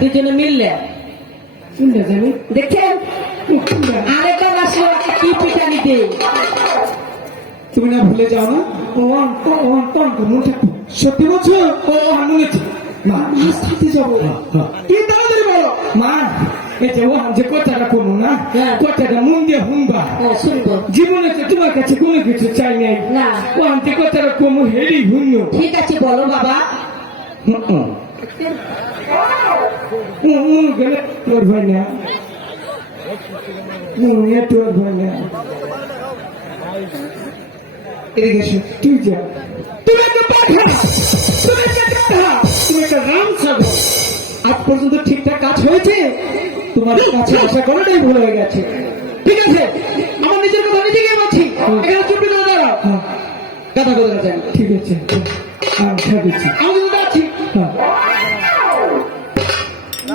দুজনে মিললে। দেখছেন আরেকটা ওকে কি পিটানি দে তুমি না ভুলে যাও না? ও অন্ত অন্ত অন্ত মনে সত্যি বলছো? ও আমার মা ধরতে যাব। কি তাড়াতাড়ি বলো? মা যে ও যে কথাটা কোনো না? হ্যাঁ। কথাটা মন দিয়ে হ্যাঁ শুনব। জীবনে তো তোমার কাছে কোনো কিছু চাই নাই। না। ও আনতে কথাটা কমু হেরি হুন্য ঠিক আছে বলো বাবা। মনে আজ পর্যন্ত ঠিকঠাক কাজ হয়েছে তোমার কাছে আশা করাটাই ভুল হয়ে গেছে ঠিক আছে আমার নিজের কথা নিজেকে বলছি এখানে চুপি করে কথা ঠিক আছে হ্যাঁ আছে হ্যাঁ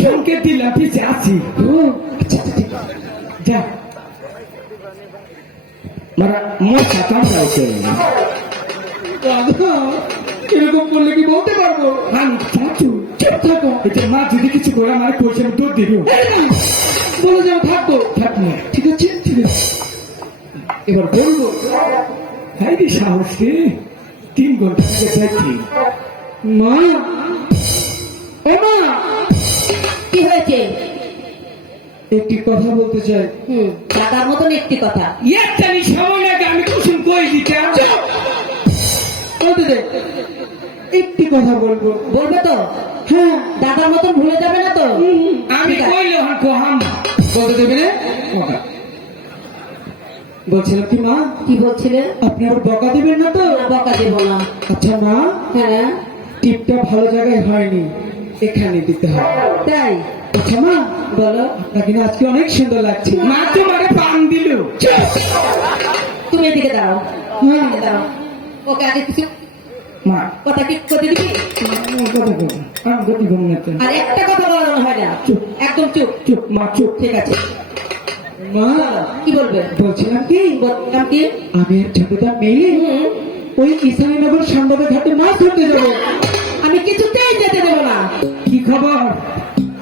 সংকেত আচ্ছা, আচ্ছা, বলতে পারব আমি চাচু চুপ থাকো মা যদি কিছু করে আমার কইছে আমি দৌড় দিব বলে যাও ঠিক আছে এবার বলব হ্যাঁ সাহস রে তিন ঘণ্টা যাচ্ছি মা ও মা কি হয়েছে? একটি কথা বলতে চাই। হুম দাদার মতন একটি কথা। একটা নি সময় আগে আমি কুসুম কই দিতাম বলতে দে একটি কথা বলব। বলবে তো? হ্যাঁ। দাদার মতন ভুলে যাবে না তো? আমি। কইলে হন কোহাম বলতে দেবে ওটা। বলছিলাম কি মা? কি বলছিলে? আপনি আর বকা দিবেন না তো? বকা দেবো না। আচ্ছা মা হ্যাঁ। টিপটা ভালো জায়গায় হয়নি। এখানে দিতে হবে। তাই? আচ্ছা মা বলো। আপনাকে না আজকে অনেক সুন্দর লাগছে। মা। তোমাকে পান দিল। তুমি এদিকে দাঁড়াও। হ্যাঁ এদিকে দাঁড়াও। ওকে আগে কিছু মা। কথা কি করতে দিবি? কথা বল। আর একটা কথা বলানো হয় না। চুপ। একদম চুপ। চুপ। মা চুপ। ঠিক আছে। মা কি বলবে? বলছিলাম কি? বললাম কি আমি আর ছোটটা মেয়ে। ওই ঘাটে মাছ ধরতে যাব। আমি কিছুতেই যেতে দেবো না। কি খবর?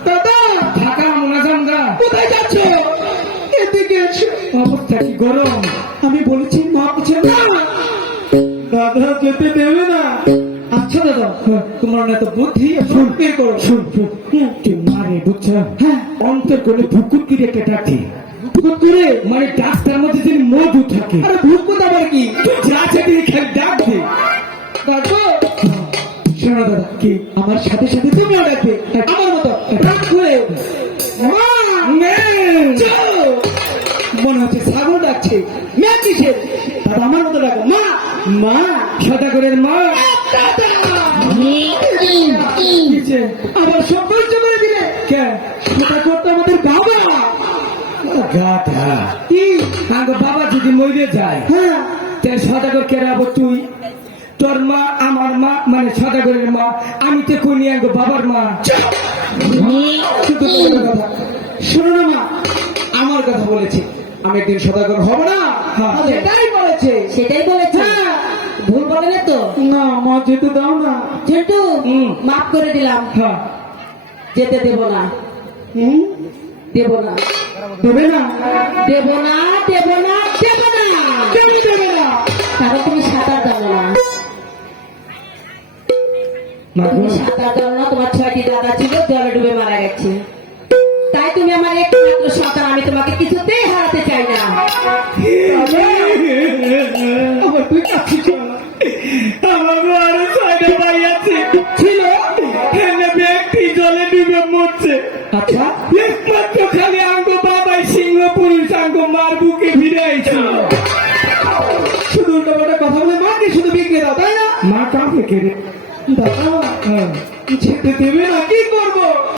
দাদা! ঢাকা মোনাজামদা। কোথায় যাচ্ছ? এদিকে অবস্থা কি গরম? আমি বলেছি মা বুঝে না। দাদা যেতে দেবে না। আচ্ছা দাদা। তোমার না তো বুদ্ধি করো। মারে বুঝছ? হ্যাঁ। অন্তর করে ভুকুত করে ভুকুত করে মানে ডাক্তার মধ্যে যদি মধু থাকে। আরে ভুকুত আবার কি? যা চাকরি খালি ডাক দে দাদা কি? আমার সাথে সাথে তুমিও ডাকবে আমার মতো ডাক করে। মা মে মনে হচ্ছে ছাগল ডাকছে। মা কিসের? দাদা আমার মতো ডাকো। মা মা সদাগরের মা। কিসে? আবার সব পরিচয় করে দিলে। কে? সদাগরটা আমাদের বাবা গাধা কি? আগে বাবা যদি মরে যায় হ্যাঁ। তাই সদাগর কেরাবো তুই? তোর মা আমার মা মানে সদাগরের মা। আমি তো কোনি আগে বাবার মা? শোনো না মা আমার কথা বলেছে। আমি একদিন সদাগর হব না? সেটাই বলেছে সেটাই বলেছে। হ্যাঁ। ভুল বলে না তো। না মা যেতে দাও না। হুম। মাফ করে দিলাম। হ্যাঁ। যেতে দেব না। হুম? দেব না দেবে না দেব না দেব না দেব না। কেন দেবে না কারণ তুমি সাঁতার জানো না তুমি সাঁতার জানো না তোমার ছয়টি দাদা ছিল জলে ডুবে মারা গেছে। তাই তুমি আমার একমাত্র সন্তান আমি তোমাকে কিছুতেই হারাতে চাই না। তুই কাছিস আমার ছয়টা ভাই আছে। ছিল? থেকে দাদা ছেড়ে দেবে না কি